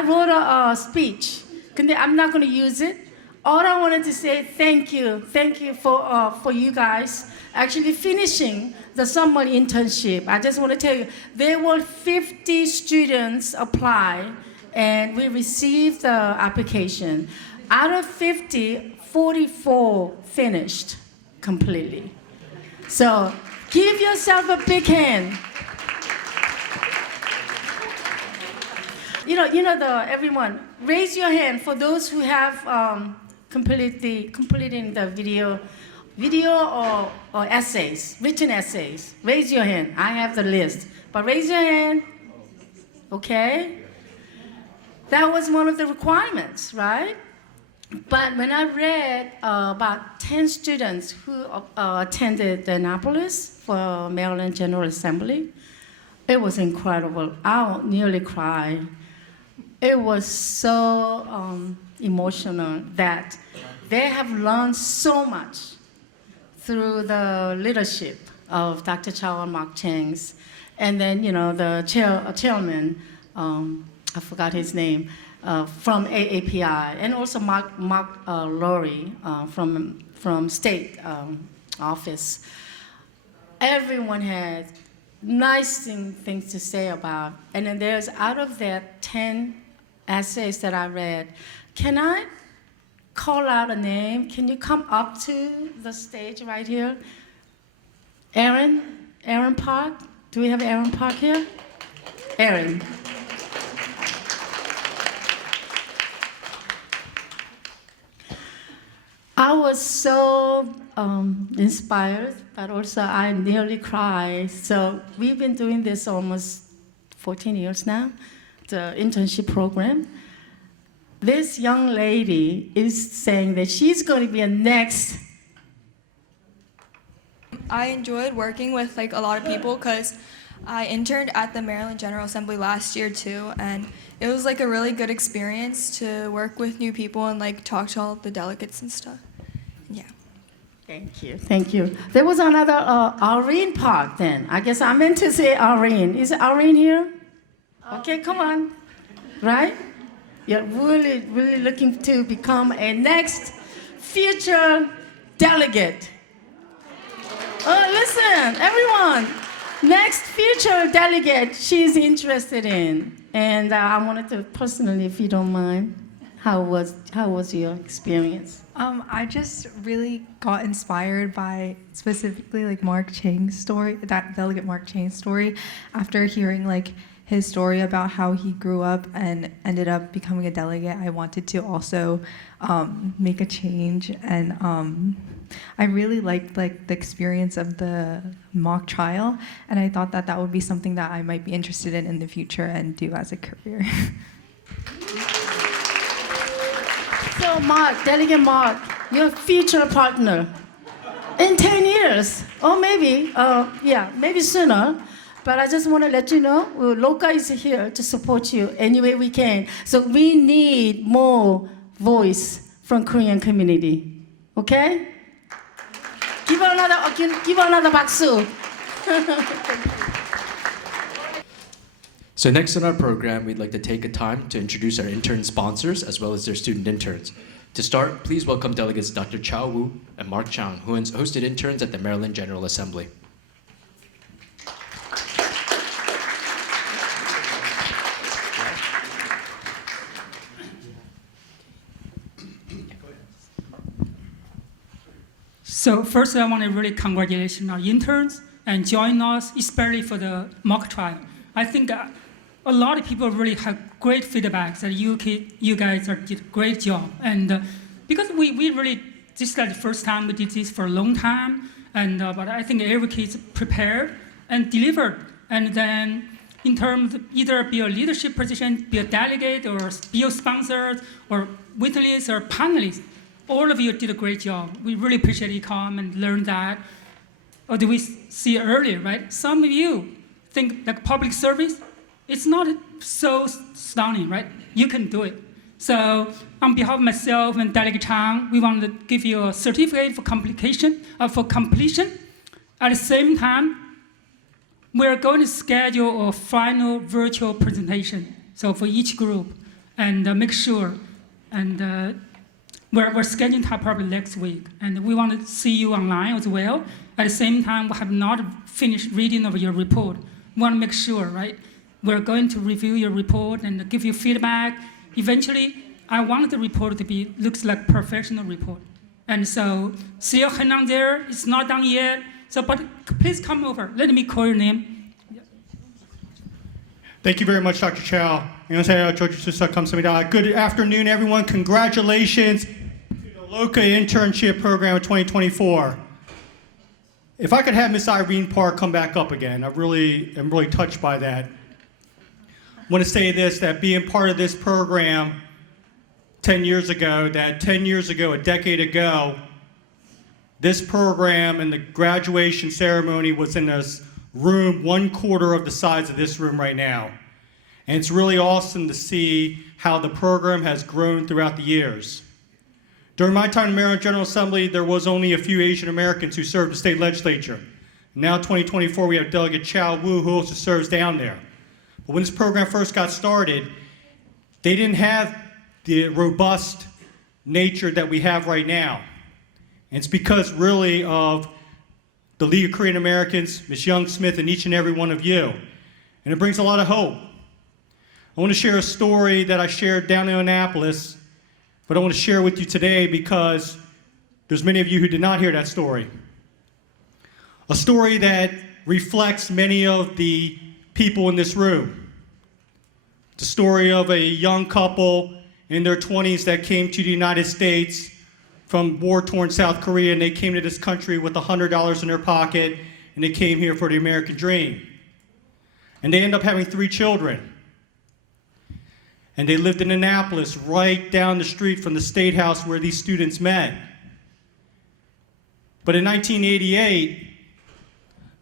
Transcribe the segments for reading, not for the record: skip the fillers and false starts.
I wrote a speech. I'm not going to use it. All I wanted to say, thank you for you guys actually finishing the summer internship. I just want to tell you, there were 50 students apply, and we received the application. Out of 50, 44 finished completely. So give yourself a big hand. Everyone, raise your hand for those who have completing the video or essays, written essays. Raise your hand. I have the list, but raise your hand. Okay. That was one of the requirements, right? But when I read about 10 students who attended Annapolis for Maryland General Assembly, it was incredible. I nearly cried. It was so emotional that they have learned so much through the leadership of Dr. Chow and Mark Chang's, and then the chairman, I forgot his name, from AAPI, and also Mark Laurie from state office. Everyone had nice things to say about, and then there's out of that 10 essays that I read. Can I call out a name? Can you come up to the stage right here? Aaron Park? Do we have Aaron Park here? Aaron. I was so inspired, but also I nearly cried. So we've been doing this almost 14 years now, the internship program. This young lady is saying that she's going to be a next. I enjoyed working with a lot of people because I interned at the Maryland General Assembly last year too, and it was a really good experience to work with new people and talk to all the delegates and stuff. Yeah. Thank you. There was another Irene Park then. I guess I meant to say Irene. Is Irene here? Okay, come on. Right? You're really, really looking to become a next future delegate. Oh, listen, everyone. Next future delegate she's interested in. And I wanted to personally, if you don't mind, how was your experience? I just really got inspired by specifically Mark Chang's story, that delegate Mark Chang's story, after hearing his story about how he grew up and ended up becoming a delegate. I wanted to also make a change, and I really liked the experience of the mock trial, and I thought that would be something that I might be interested in the future and do as a career. So Mark, Delegate Mark, your future partner in 10 years, or maybe, maybe sooner, but I just want to let you know, LOCA is here to support you any way we can. So we need more voice from Korean community, okay? Give her another 박수. So next on our program, we'd like to take a time to introduce our intern sponsors as well as their student interns. To start, please welcome delegates Dr. Chow Wu and Mark Chang, who hosted interns at the Maryland General Assembly. So first, I want to really congratulate our interns and join us, especially for the mock trial. I think a lot of people really have great feedback that you guys did a great job. And because we really, this is the first time we did this for a long time, and but I think every kid prepared and delivered. And then in terms of either be a leadership position, be a delegate, or be a sponsor, or witness, or panelist, all of you did a great job. We really appreciate you come and learn that. Or did we see earlier, right? Some of you think public service, it's not so stunning, right? You can do it. So on behalf of myself and Delegate Chang, we want to give you a certificate for completion. At the same time, we're going to schedule a final virtual presentation. So for each group. and make sure. And we're scheduling time probably next week, and we want to see you online as well. At the same time, we have not finished reading of your report. We want to make sure, right? We're going to review your report and give you feedback. Eventually, I want the report to be looks like professional report. And so, see your hand on there. It's not done yet. So, but please come over. Let me call your name. Thank you very much, Dr. Chow. Good afternoon, everyone. Congratulations to the LOCA internship program of 2024. If I could have Miss Irene Park come back up again, I'm really touched by that. I want to say this, that being part of this program 10 years ago, a decade ago, this program and the graduation ceremony was in this room 1/4 of the size of this room right now. And it's really awesome to see how the program has grown throughout the years. During my time in Maryland General Assembly, there was only a few Asian Americans who served the state legislature. Now, 2024, we have Delegate Chow Wu, who also serves down there. But when this program first got started, they didn't have the robust nature that we have right now. And it's because really of the League of Korean Americans, Ms. Young Smith, and each and every one of you. And it brings a lot of hope. I want to share a story that I shared down in Annapolis, but I want to share with you today because there's many of you who did not hear that story. A story that reflects many of the people in this room. It's a story of a young couple in their 20s that came to the United States from war-torn South Korea, and they came to this country with $100 in their pocket, and they came here for the American dream. And they end up having 3 children. And they lived in Annapolis, right down the street from the State House where these students met. But in 1988,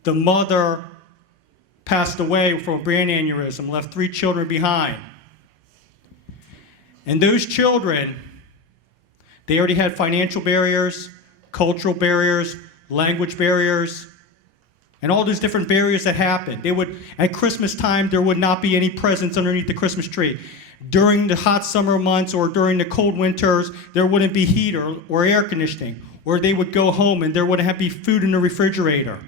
the mother passed away from a brain aneurysm, left 3 children behind. And those children, they already had financial barriers, cultural barriers, language barriers, and all those different barriers that happened. At Christmas time, there would not be any presents underneath the Christmas tree. During the hot summer months or during the cold winters, there wouldn't be heat or air conditioning. Or they would go home and there wouldn't be food in the refrigerator.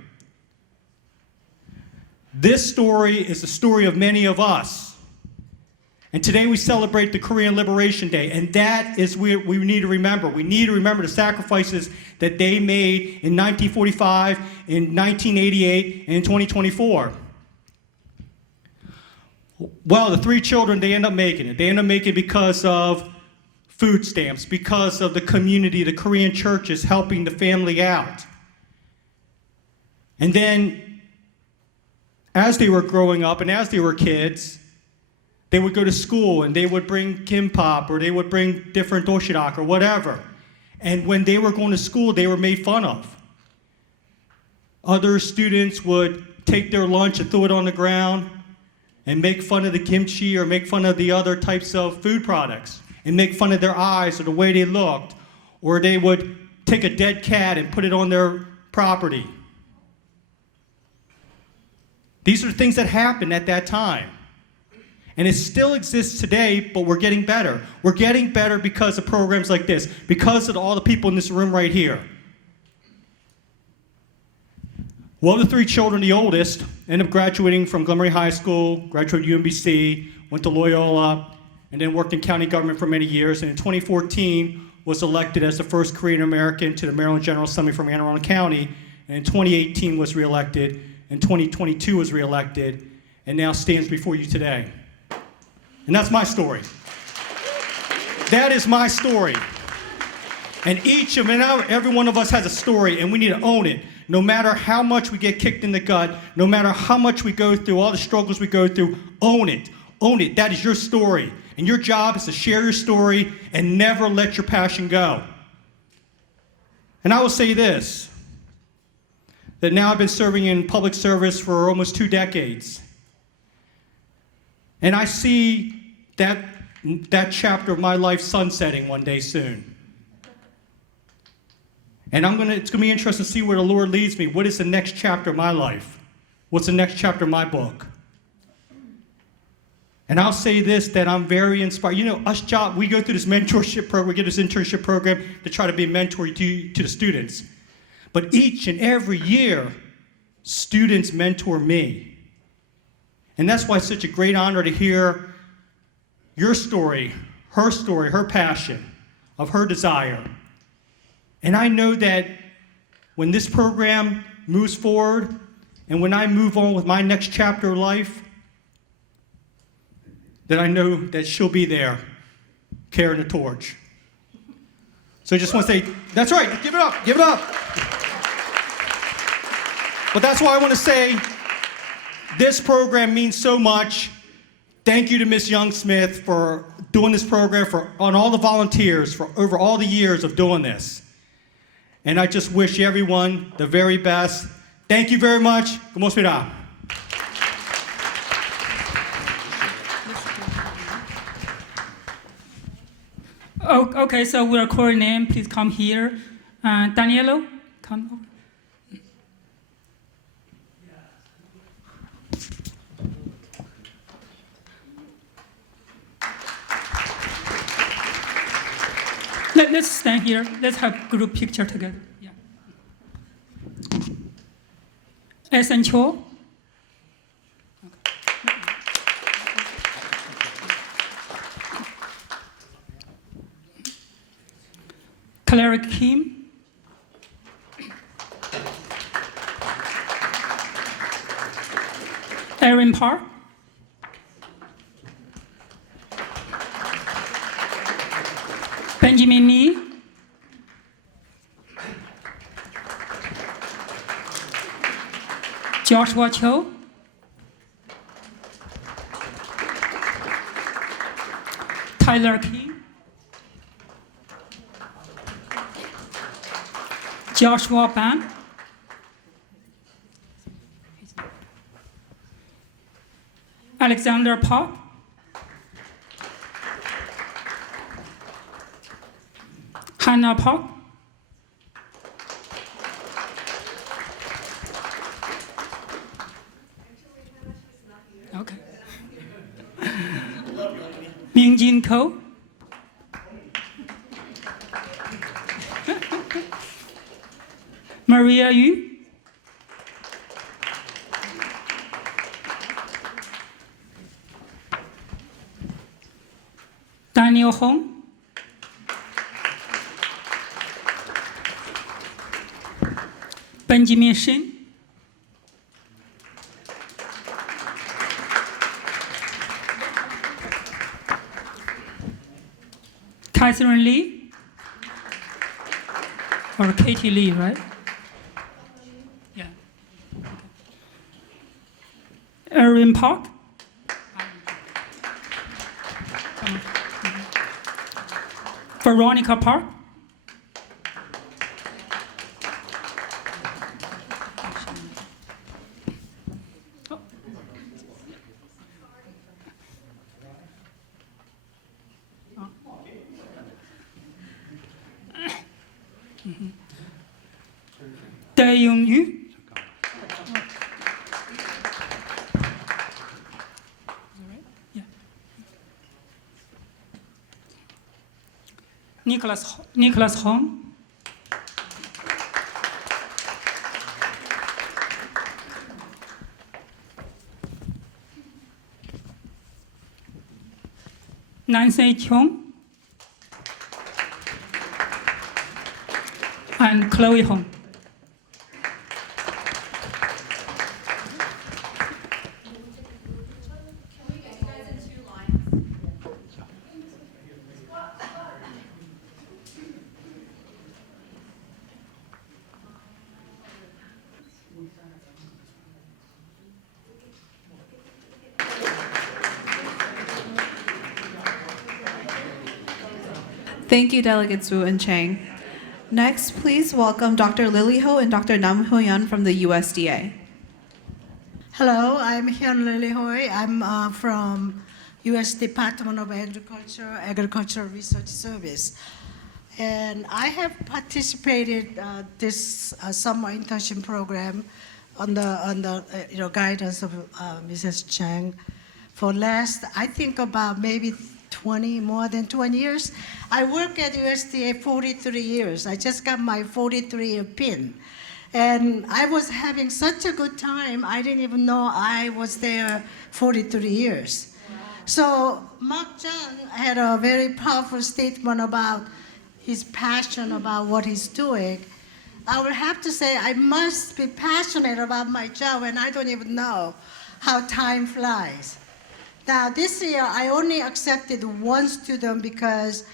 This story is the story of many of us. And today we celebrate the Korean Liberation Day, and that is what we need to remember. We need to remember the sacrifices that they made in 1945, in 1988, and in 2024. Well, the 3 children, they end up making it. They end up making it because of food stamps, because of the community, the Korean churches helping the family out. And then, as they were growing up and as they were kids, they would go to school and they would bring kimbap or they would bring different doshirak or whatever. And when they were going to school, they were made fun of. Other students would take their lunch and throw it on the ground and make fun of the kimchi or make fun of the other types of food products and make fun of their eyes or the way they looked. Or they would take a dead cat and put it on their property. These are things that happened at that time. And it still exists today, but we're getting better. We're getting better because of programs like this, because of all the people in this room right here. Well, the 3 children, the oldest, ended up graduating from Glen Murray High School, graduated UMBC, went to Loyola, and then worked in county government for many years. And in 2014, was elected as the first Korean American to the Maryland General Assembly from Anne Arundel County. And in 2018 was reelected, in 2022 was reelected, and now stands before you today. And that's my story. That is my story. And each and every one of us has a story, and we need to own it. No matter how much we get kicked in the gut, no matter how much we go through, all the struggles we go through, own it. Own it. That is your story. And your job is to share your story and never let your passion go. And I will say this, that now I've been serving in public service for almost 2 decades. And I see that chapter of my life sunsetting one day soon. And it's gonna be interesting to see where the Lord leads me. What is the next chapter of my life? What's the next chapter of my book? And I'll say this, that I'm very inspired. You know, us job, we go through this mentorship program, we get this internship program to try to be a mentor to the students. But each and every year, students mentor me. And that's why it's such a great honor to hear your story, her passion, of her desire. And I know that when this program moves forward, and when I move on with my next chapter of life, that I know that she'll be there, carrying the torch. So I just want to say, that's right, give it up, give it up. But that's why I want to say, this program means so much. Thank you to Ms. Young-Smith for doing this program, on all the volunteers for over all the years of doing this. And I just wish everyone the very best. Thank you very much. Goodbye. Oh, okay, so we'll call your name. Please come here. Danielo, come over. Let's stand here. Let's have a group picture together. Yeah. Essential. Claire Kim. Erin Park. Benjamin Lee. Joshua Cho. Tyler King. Joshua Ban. Alexander Park. Hannah Park. Okay. Mingjin Ko. Maria Yu. Daniel Hong. Benjamin Shin. Catherine Lee. Or Katie Lee, right? Yeah. Erin Park. Veronica Park. Dae-young Yu. Nicholas Hong. Nancy Chung. And Chloe Hong. Thank you, Delegates Wu and Chang. Next, please welcome Dr. Lily Ho and Dr. Nam Ho-yeon from the USDA. Hello, I'm Hyun Lily Hoi. I'm from U.S. Department of Agriculture, Agricultural Research Service. And I have participated this summer internship program on the guidance of Mrs. Chang for last, I think about maybe more than 20 years. I work at USDA 43 years. I just got my 43-year pin. And I was having such a good time, I didn't even know I was there 43 years. Wow. So Mark Chang had a very powerful statement about his passion about what he's doing. I will have to say I must be passionate about my job, and I don't even know how time flies. Now, this year, I only accepted one student because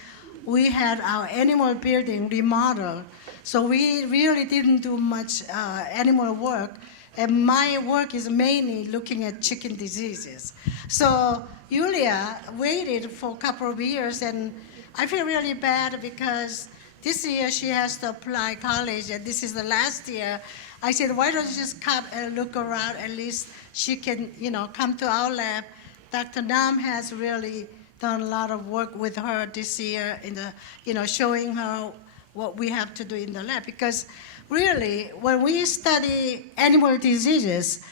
we had our animal building remodeled. So we really didn't do much animal work. And my work is mainly looking at chicken diseases. So Yulia waited for a couple of years, and I feel really bad because this year she has to apply college, and this is the last year. I said, why don't you just come and look around? At least she can, come to our lab. Dr. Nam has really done a lot of work with her this year in the, showing her what we have to do in the lab. Because really, when we study animal diseases,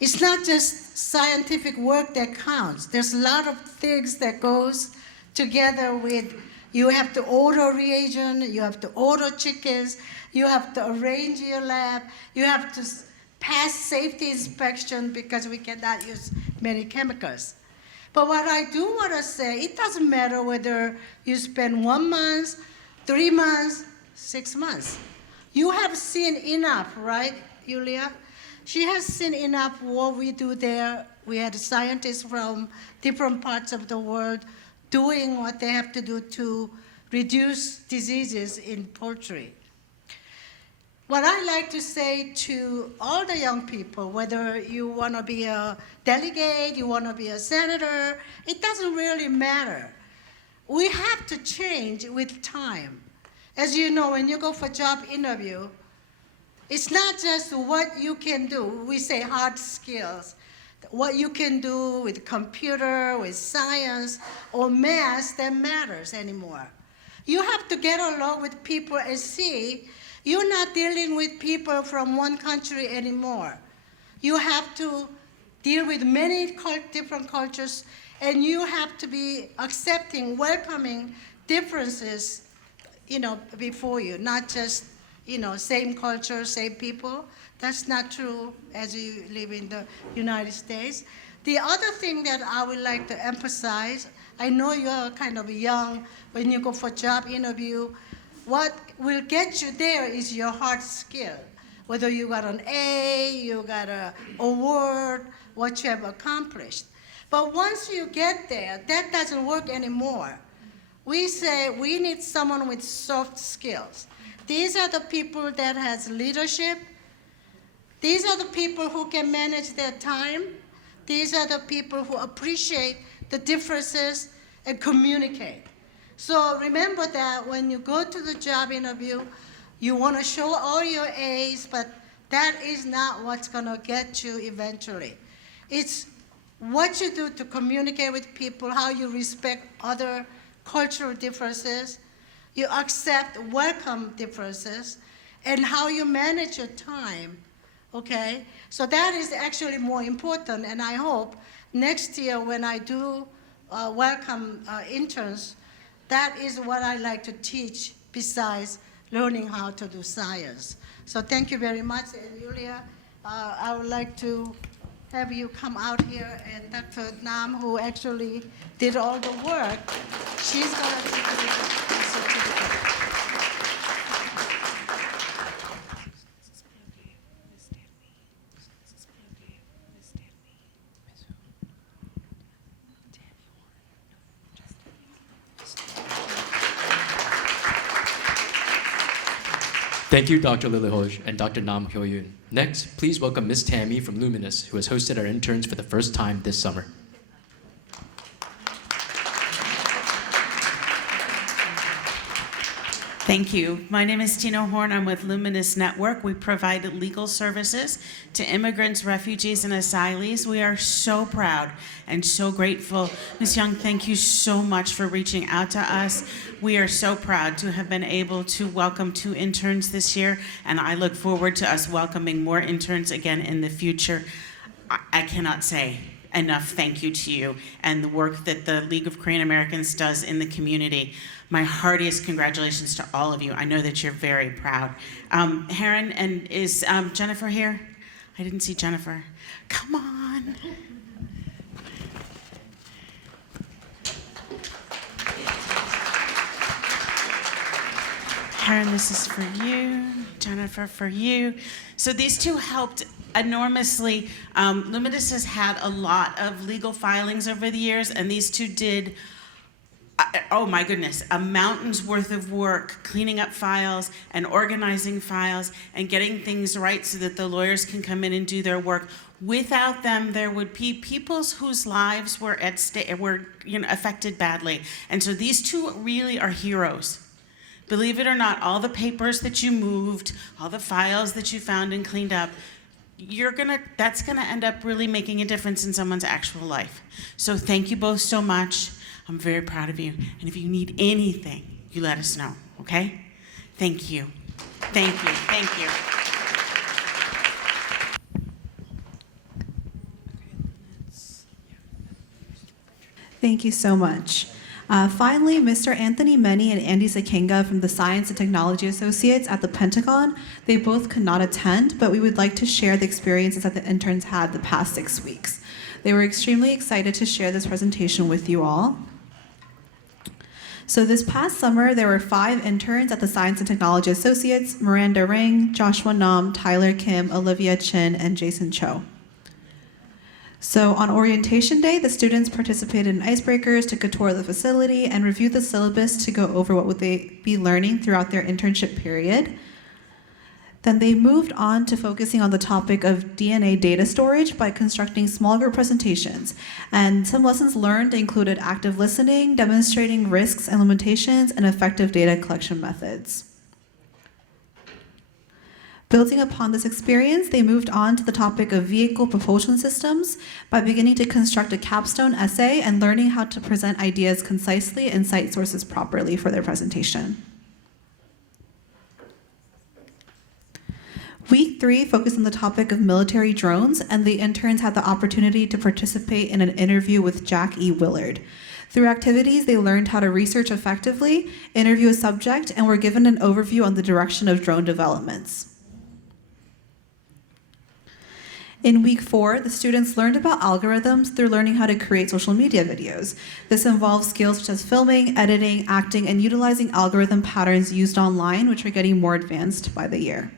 it's not just scientific work that counts. There's a lot of things that goes together with, you have to order reagent, you have to order chickens, you have to arrange your lab, you have to pass safety inspection because we cannot use many chemicals. But what I do want to say, it doesn't matter whether you spend 1 month, 3 months, 6 months. You have seen enough, right, Yulia? She has seen enough what we do there. We had scientists from different parts of the world doing what they have to do to reduce diseases in poultry. What I like to say to all the young people, whether you want to be a delegate, you want to be a senator, it doesn't really matter. We have to change with time. As you know, when you go for job interview, it's not just what you can do. We say hard skills. What you can do with computer, with science, or math that matters anymore. You have to get along with people and see you're not dealing with people from one country anymore. You have to deal with many different cultures, and you have to be accepting, welcoming differences, before you, not just, same culture, same people. That's not true as you live in the United States. The other thing that I would like to emphasize, I know you're kind of young when you go for job interview. What will get you there is your hard skill. Whether you got an A, you got an award, what you have accomplished. But once you get there, that doesn't work anymore. We say we need someone with soft skills. These are the people that has leadership. These are the people who can manage their time. These are the people who appreciate the differences and communicate. So remember that when you go to the job interview, you want to show all your A's, but that is not what's going to get you eventually. It's what you do to communicate with people, how you respect other cultural differences, you accept, welcome differences, and how you manage your time, okay? So that is actually more important, and I hope next year when I do welcome interns, that is what I like to teach besides learning how to do science. So thank you very much, and Yulia, I would like to have you come out here, and Dr. Nam, who actually did all the work, she's going to give you a certificate. Thank you, Dr. Lilihoj and Dr. Nam Hyo-yoon. Next, please welcome Ms. Tammy from Luminous, who has hosted our interns for the first time this summer. Thank you. My name is Tina Horn. I'm with Luminous Network. We provide legal services to immigrants, refugees, and asylees. We are so proud and so grateful. Ms. Young, thank you so much for reaching out to us. We are so proud to have been able to welcome 2 interns this year, and I look forward to us welcoming more interns again in the future. I cannot say enough thank you to you and the work that the League of Korean Americans does in the community. My heartiest congratulations to all of you. I know that you're very proud. Heron, and is Jennifer here? I didn't see Jennifer. Come on. Heron, this is for you. Jennifer, for you. So these two helped enormously. Luminous has had a lot of legal filings over the years, and these two did, oh my goodness, a mountain's worth of work cleaning up files and organizing files and getting things right so that the lawyers can come in and do their work. Without them, there would be people whose lives were affected badly. And so these two really are heroes. Believe it or not, all the papers that you moved, all the files that you found and cleaned up, that's gonna end up really making a difference in someone's actual life. So thank you both so much. I'm very proud of you. And if you need anything, you let us know, okay? Thank you. Thank you, thank you. Thank you so much. Finally, Mr. Anthony Meni and Andy Zakenga from the Science and Technology Associates at the Pentagon. They both could not attend, but we would like to share the experiences that the interns had the past 6 weeks. They were extremely excited to share this presentation with you all. So this past summer, there were 5 interns at the Science and Technology Associates: Miranda Ring, Joshua Nam, Tyler Kim, Olivia Chin, and Jason Cho. So on orientation day, the students participated in icebreakers, took a tour of the facility, and reviewed the syllabus to go over what would they be learning throughout their internship period. Then they moved on to focusing on the topic of DNA data storage by constructing small group presentations. And some lessons learned included active listening, demonstrating risks and limitations, and effective data collection methods. Building upon this experience, they moved on to the topic of vehicle propulsion systems by beginning to construct a capstone essay and learning how to present ideas concisely and cite sources properly for their presentation. Week 3 focused on the topic of military drones, and the interns had the opportunity to participate in an interview with Jack E. Willard. Through activities, they learned how to research effectively, interview a subject, and were given an overview on the direction of drone developments. In week 4, the students learned about algorithms through learning how to create social media videos. This involves skills such as filming, editing, acting, and utilizing algorithm patterns used online, which are getting more advanced by the year.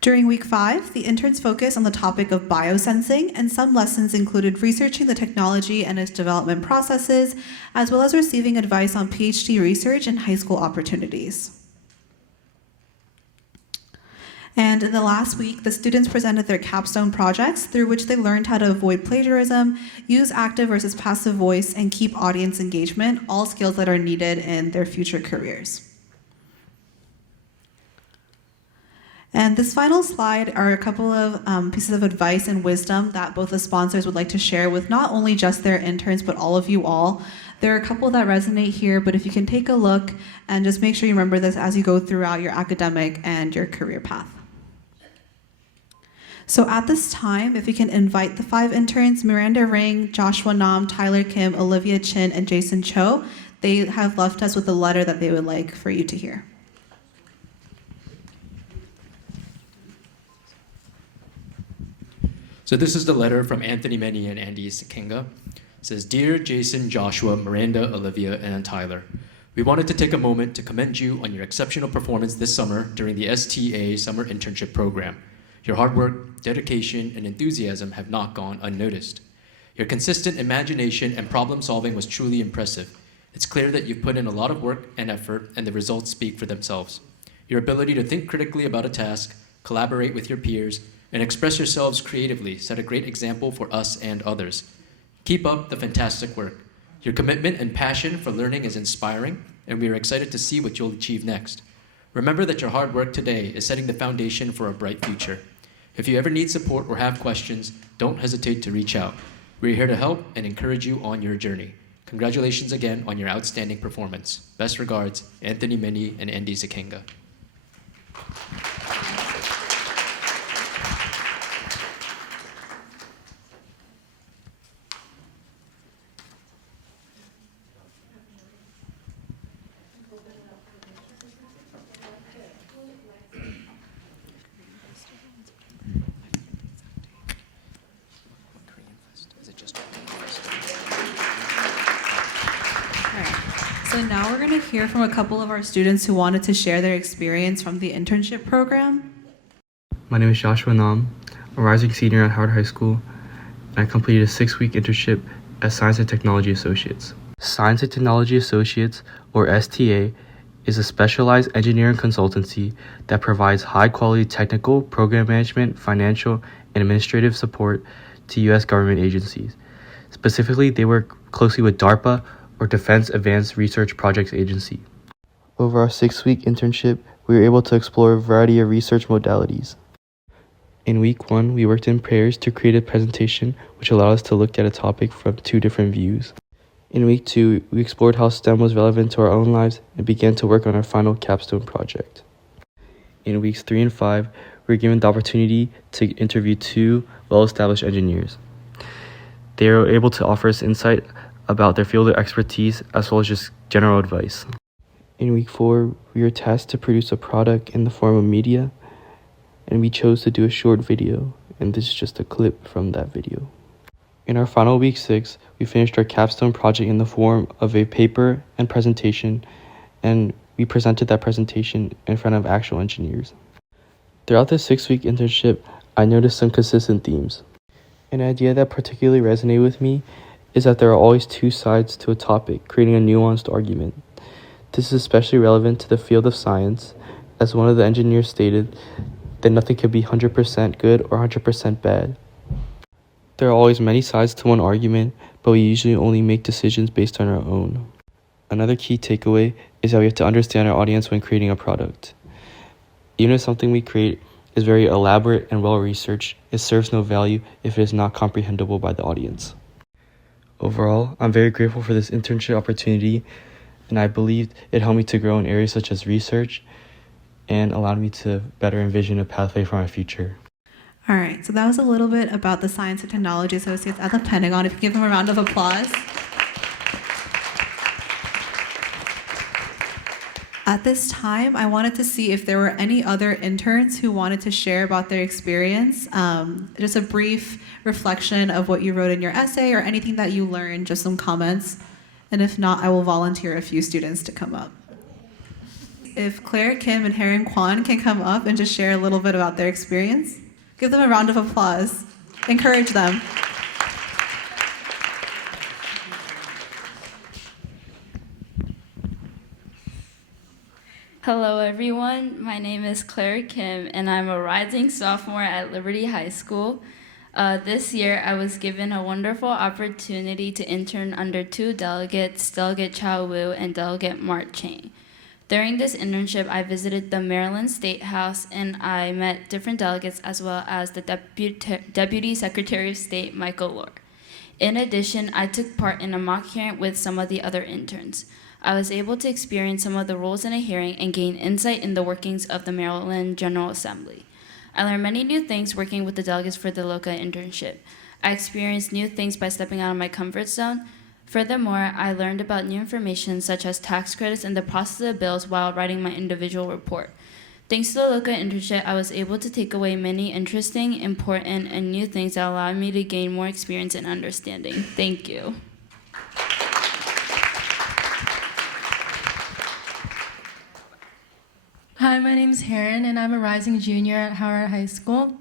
During week 5, the interns focused on the topic of biosensing, and some lessons included researching the technology and its development processes, as well as receiving advice on PhD research and high school opportunities. And in the last week, the students presented their capstone projects through which they learned how to avoid plagiarism, use active versus passive voice, and keep audience engagement, all skills that are needed in their future careers. And this final slide are a couple of pieces of advice and wisdom that both the sponsors would like to share with not only just their interns, but all of you all. There are a couple that resonate here, but if you can take a look and just make sure you remember this as you go throughout your academic and your career path. So at this time, if you can invite the 5 interns, Miranda Ring, Joshua Nam, Tyler Kim, Olivia Chin, and Jason Cho, they have left us with a letter that they would like for you to hear. So this is the letter from Anthony Meni and Andy Zakenga. It says, "Dear Jason, Joshua, Miranda, Olivia, and Tyler, we wanted to take a moment to commend you on your exceptional performance this summer during the STA Summer Internship Program. Your hard work, dedication, and enthusiasm have not gone unnoticed. Your consistent imagination and problem solving was truly impressive. It's clear that you've put in a lot of work and effort, and the results speak for themselves. Your ability to think critically about a task, collaborate with your peers, and express yourselves creatively set a great example for us and others. Keep up the fantastic work. Your commitment and passion for learning is inspiring, and we are excited to see what you'll achieve next. Remember that your hard work today is setting the foundation for a bright future. If you ever need support or have questions, don't hesitate to reach out. We're here to help and encourage you on your journey. Congratulations again on your outstanding performance. Best regards, Anthony Meni and Andy Zakenga." So now we're going to hear from a couple of our students who wanted to share their experience from the internship program. My name is Joshua Nam, a rising senior at Howard High School, and I completed a 6-week internship as Science and Technology Associates. Science and Technology Associates, or STA, is a specialized engineering consultancy that provides high-quality technical, program management, financial, and administrative support to U.S. government agencies. Specifically, they work closely with DARPA, or Defense Advanced Research Projects Agency. Over our 6-week internship, we were able to explore a variety of research modalities. In week 1, we worked in pairs to create a presentation which allowed us to look at a topic from 2 different views. In week 2, we explored how STEM was relevant to our own lives and began to work on our final capstone project. In weeks 3 and 5, we were given the opportunity to interview 2 well-established engineers. They were able to offer us insight about their field of expertise as well as just general advice. In week 4, we were tasked to produce a product in the form of media, and we chose to do a short video, and this is just a clip from that video. In our final week 6, we finished our capstone project in the form of a paper and presentation, and we presented that presentation in front of actual engineers. Throughout this 6-week internship, I noticed some consistent themes. An idea that particularly resonated with me is that there are always 2 sides to a topic, creating a nuanced argument. This is especially relevant to the field of science, as one of the engineers stated that nothing can be 100% good or 100% bad. There are always many sides to one argument, but we usually only make decisions based on our own. Another key takeaway is that we have to understand our audience when creating a product. Even if something we create is very elaborate and well-researched, it serves no value if it is not comprehensible by the audience. Overall, I'm very grateful for this internship opportunity, and I believe it helped me to grow in areas such as research and allowed me to better envision a pathway for my future. All right, so that was a little bit about the Science and Technology Associates at the Pentagon. If you give them a round of applause. At this time, I wanted to see if there were any other interns who wanted to share about their experience. Just a brief reflection of what you wrote in your essay or anything that you learned, just some comments. And if not, I will volunteer a few students to come up. If Claire, Kim, and Heron Kwan can come up and just share a little bit about their experience. Give them a round of applause. Encourage them. Hello everyone, my name is Claire Kim and I'm a rising sophomore at Liberty High School. This year I was given a wonderful opportunity to intern under 2 delegates, Delegate Chow Wu and Delegate Mark Chang. During this internship, I visited the Maryland State House and I met different delegates as well as the Deputy Secretary of State, Michael Lohr. In addition, I took part in a mock hearing with some of the other interns. I was able to experience some of the rules in a hearing and gain insight in the workings of the Maryland General Assembly. I learned many new things working with the delegates for the LOCA internship. I experienced new things by stepping out of my comfort zone. Furthermore, I learned about new information such as tax credits and the process of bills while writing my individual report. Thanks to the LOCA internship, I was able to take away many interesting, important, and new things that allowed me to gain more experience and understanding. Thank you. Hi, my name is Heron, and I'm a rising junior at Howard High School.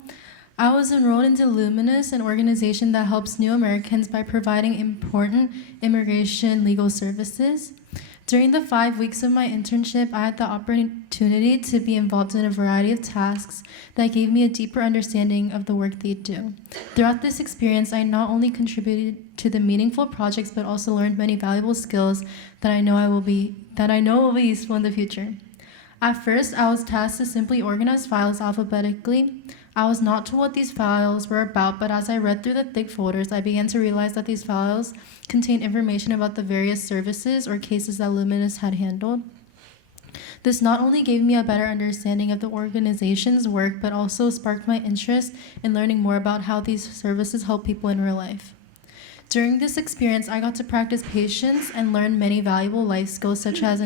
I was enrolled into Luminous, an organization that helps new Americans by providing important immigration legal services. During the 5 weeks of my internship, I had the opportunity to be involved in a variety of tasks that gave me a deeper understanding of the work they do. Throughout this experience, I not only contributed to the meaningful projects, but also learned many valuable skills that I know will be useful in the future. At first, I was tasked to simply organize files alphabetically. I was not told what these files were about, but as I read through the thick folders, I began to realize that these files contained information about the various services or cases that Luminous had handled. This not only gave me a better understanding of the organization's work, but also sparked my interest in learning more about how these services help people in real life. During this experience, I got to practice patience and learn many valuable life skills, such as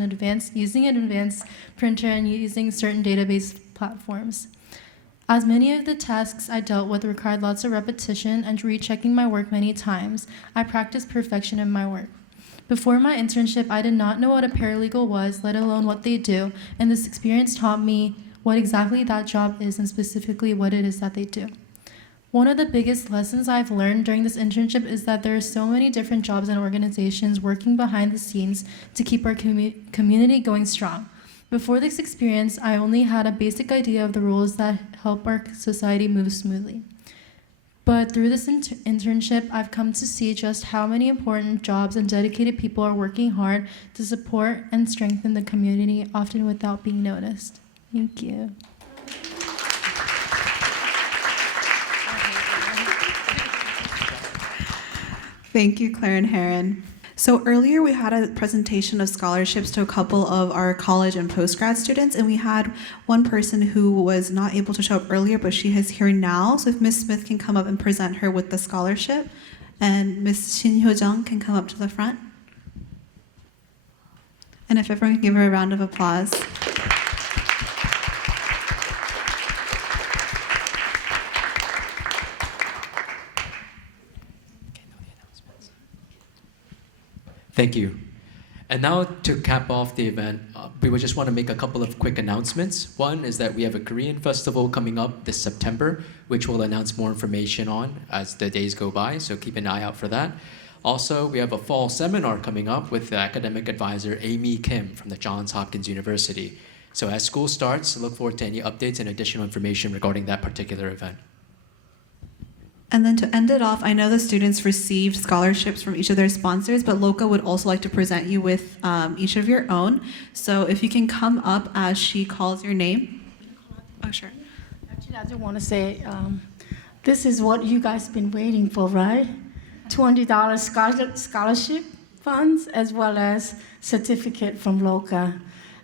using an advanced printer and using certain database platforms. As many of the tasks I dealt with required lots of repetition and rechecking my work many times, I practiced perfection in my work. Before my internship, I did not know what a paralegal was, let alone what they do, and this experience taught me what exactly that job is and specifically what it is that they do. One of the biggest lessons I've learned during this internship is that there are so many different jobs and organizations working behind the scenes to keep our community going strong. Before this experience, I only had a basic idea of the rules that help our society move smoothly. But through this internship, I've come to see just how many important jobs and dedicated people are working hard to support and strengthen the community, often without being noticed. Thank you. Thank you, Claire and Heron. So earlier we had a presentation of scholarships to a couple of our college and postgrad students, and we had one person who was not able to show up earlier, but she is here now. So if Ms. Smith can come up and present her with the scholarship, and Ms. Shin Hyo-jung can come up to the front. And if everyone can give her a round of applause. Thank you. And now to cap off the event, we would just want to make a couple of quick announcements. One is that we have a Korean festival coming up this September, which we'll announce more information on as the days go by, so keep an eye out for that. Also, we have a fall seminar coming up with the academic advisor Amy Kim from the Johns Hopkins University. So as school starts, look forward to any updates and additional information regarding that particular event. And then to end it off, I know the students received scholarships from each of their sponsors, but Loka would also like to present you with each of your own. So if you can come up as she calls your name. Oh, sure. Actually, I just want to say, this is what you guys been waiting for, right? $200 scholarship funds, as well as certificate from Loka.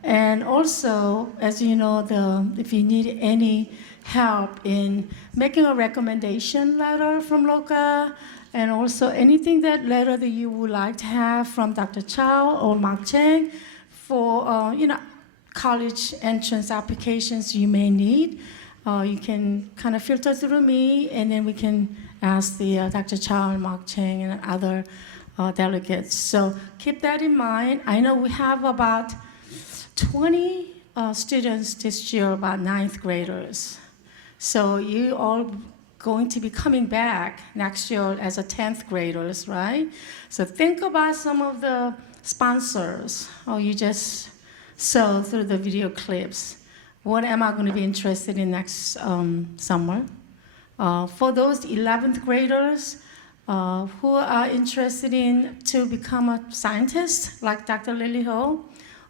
And also, as you know, if you need any help in making a recommendation letter from Loka, and also anything that letter that you would like to have from Dr. Chow or Mark Chang for college entrance applications you may need. You can kind of filter through me, and then we can ask the Dr. Chow and Mark Chang and other delegates. So keep that in mind. I know we have about 20 students this year, about 9th graders. So you all going to be coming back next year as a 10th graders, right? So think about some of the sponsors, or you just saw through the video clips. What am I going to be interested in next summer? For those 11th graders who are interested in to become a scientist, like Dr. Lily Ho,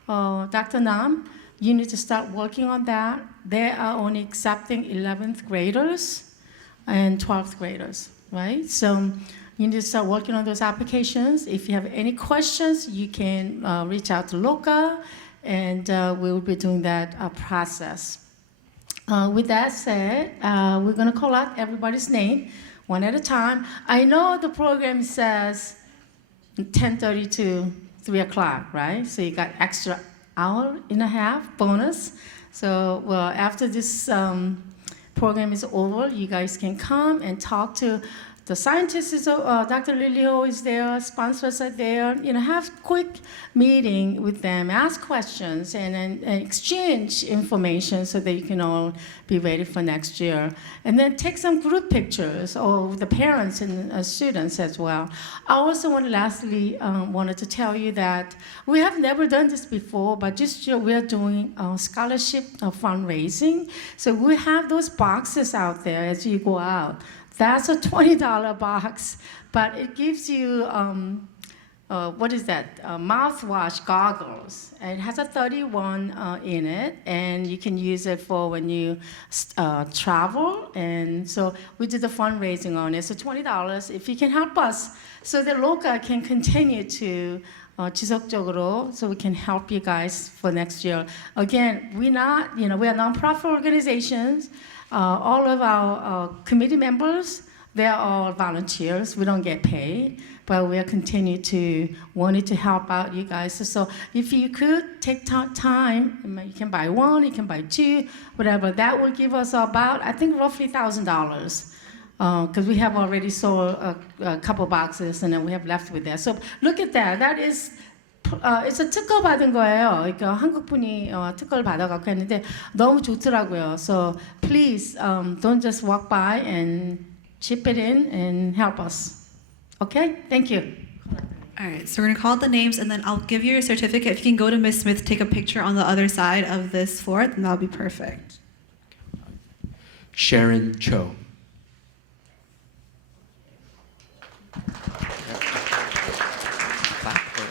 Dr. Nam, you need to start working on that. They are only accepting 11th graders and 12th graders, right? So you need to start working on those applications. If you have any questions, you can reach out to Loka, and we will be doing that process. With that said, we're gonna call out everybody's name one at a time. I know the program says 10:30 to 3 o'clock, right? So you got extra hour and a half bonus. So, well, after this program is over, you guys can come and talk to the scientists. Dr. Lilio is there, sponsors are there. Have quick meeting with them, ask questions, and exchange information so that you can all be ready for next year. And then take some group pictures, or with the parents and students as well. I also lastly wanted to tell you that we have never done this before, but this year we are doing scholarship fundraising. So we have those boxes out there as you go out. That's a $20 box, but it gives you, what is that? Mouthwash goggles. And it has a 31 in it, and you can use it for when you travel. And so we did the fundraising on it. So $20, if you can help us, so that Loka can continue to 지속적으로, so we can help you guys for next year. Again, we are nonprofit organizations. All of our committee members, they're all volunteers. We don't get paid, but we'll continue to wanting to help out you guys. So if you could take time, you can buy one, you can buy two, whatever. That will give us about, I think, roughly $1,000 because we have already sold a couple boxes and then we have left with that. So look at that. That is it's a 특허 받은 거예요. 그러니까 한국 분이 특허를 받아갖고 했는데 너무 좋더라고요. So please don't just walk by and chip it in and help us. Okay? Thank you. All right, so we're gonna call the names and then I'll give you your certificate. If you can go to Miss Smith, take a picture on the other side of this floor, then that'll be perfect. Sharon Cho.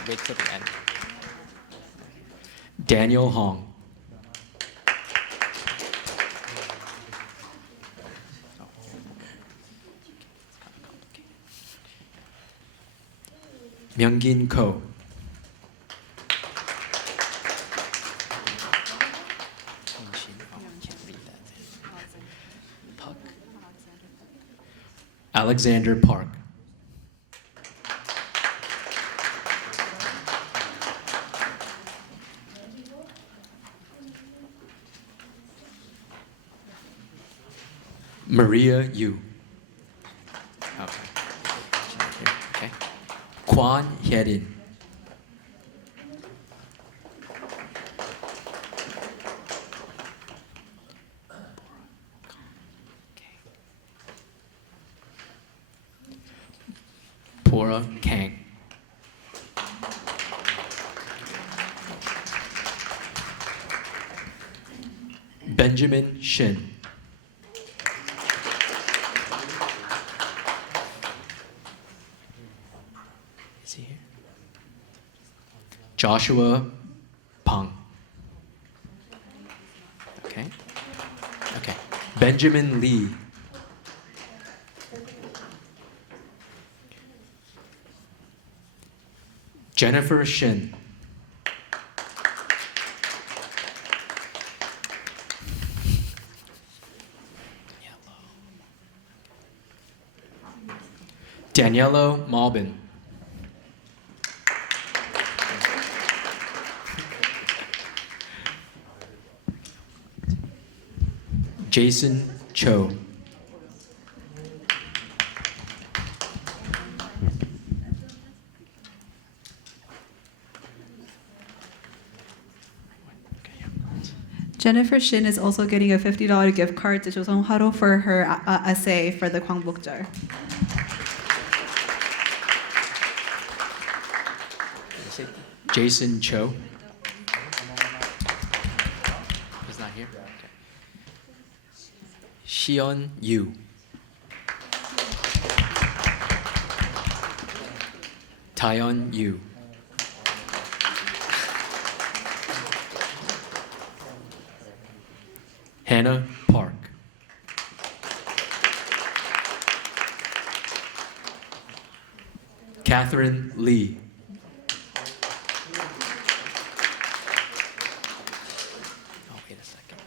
Wait till the end. Daniel Hong. Myungin Ko. Alexander Park. Maria Yu. Okay. Kwan Hyedin. Pora Kang. Benjamin Shin. Is he here? Joshua Pang. Okay. Okay. Benjamin Lee. Jennifer Shin. Daniello Malbin. Jason Cho. Jennifer Shin is also getting a $50 gift card to Joseon Haro for her essay for the Gwangbokjeol. Jason Cho. He's not here? Okay. Xion Yu. Taeyeon Yu. Hannah Park. Catherine Lee. Oh, wait a second.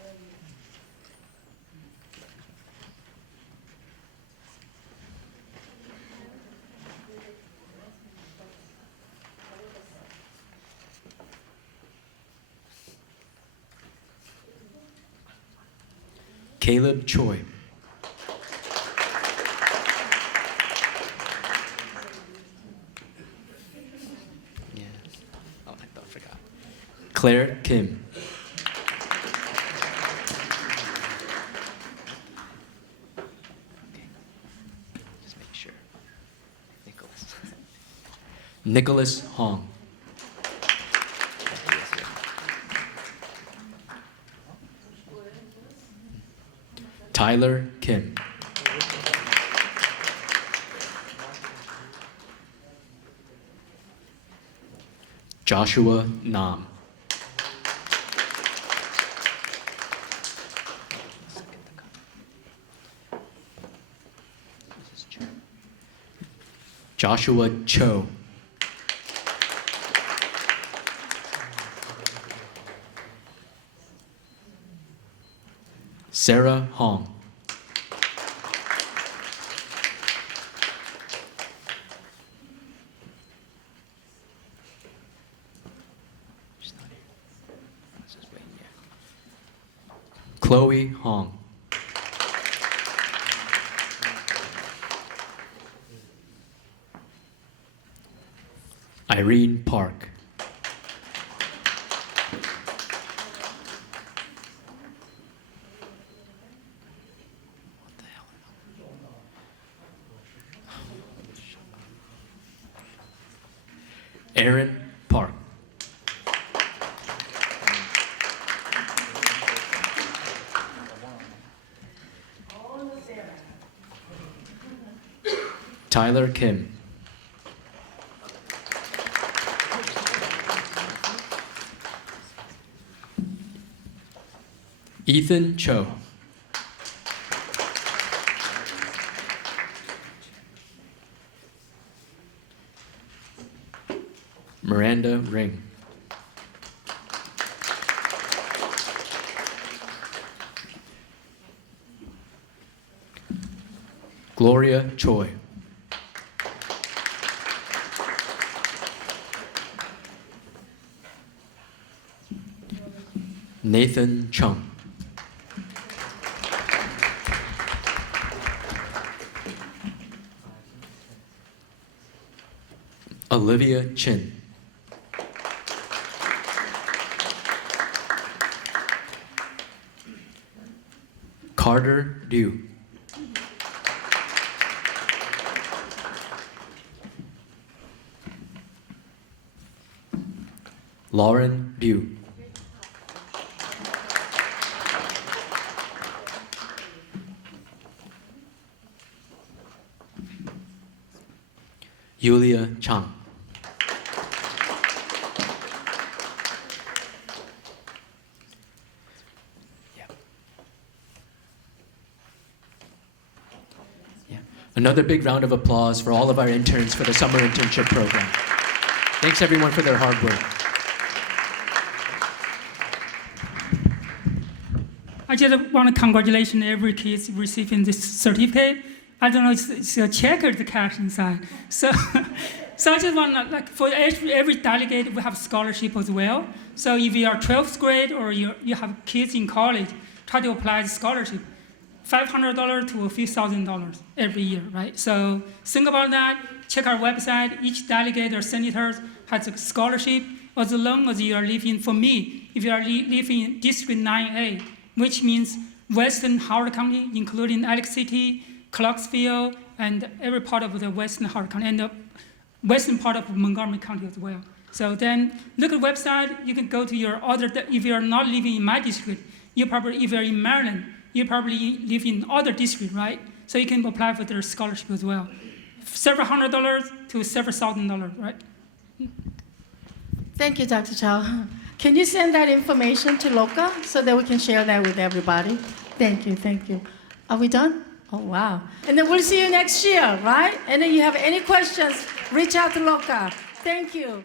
Caleb Choi. Yeah. Oh, I forgot. Claire Kim. Okay. Just make sure. Nicholas. Nicholas Hong. Tyler Kim. Joshua Nam. Joshua Cho. Sarah Hong. Chloe Hong. Irene Park. Aaron Park. Tyler Kim. Ethan Cho. Miranda Ring. Gloria Choi. Nathan Chung. Olivia Chin. Carter Liu. Lauren Liu. Yulia Chang. Another big round of applause for all of our interns for the summer internship program. Thanks everyone for their hard work. I just want to congratulate every kid receiving this certificate. I don't know, it's a check or the cash inside. So I just want to, like, for every delegate, we have scholarship as well. So if you are 12th grade or you have kids in college, try to apply the scholarship. $500 to a few $1,000s every year, right? So think about that. Check our website. Each delegate or senator has a scholarship as long as you are living. For me, if you are living in District 9A, which means Western Howard County, including Ellicott City, Clarksville, and every part of the Western Howard County, and the western part of Montgomery County as well. So then look at the website. You can go to your other, if you are not living in my district, if you're in Maryland, you probably live in other district, right? So you can apply for their scholarship as well. Several $100s to several $1,000s, right? Thank you, Dr. Chow. Can you send that information to LOCA so that we can share that with everybody? Thank you, thank you. Are we done? Oh, wow. And then we'll see you next year, right? And then you have any questions, reach out to LOCA. Thank you.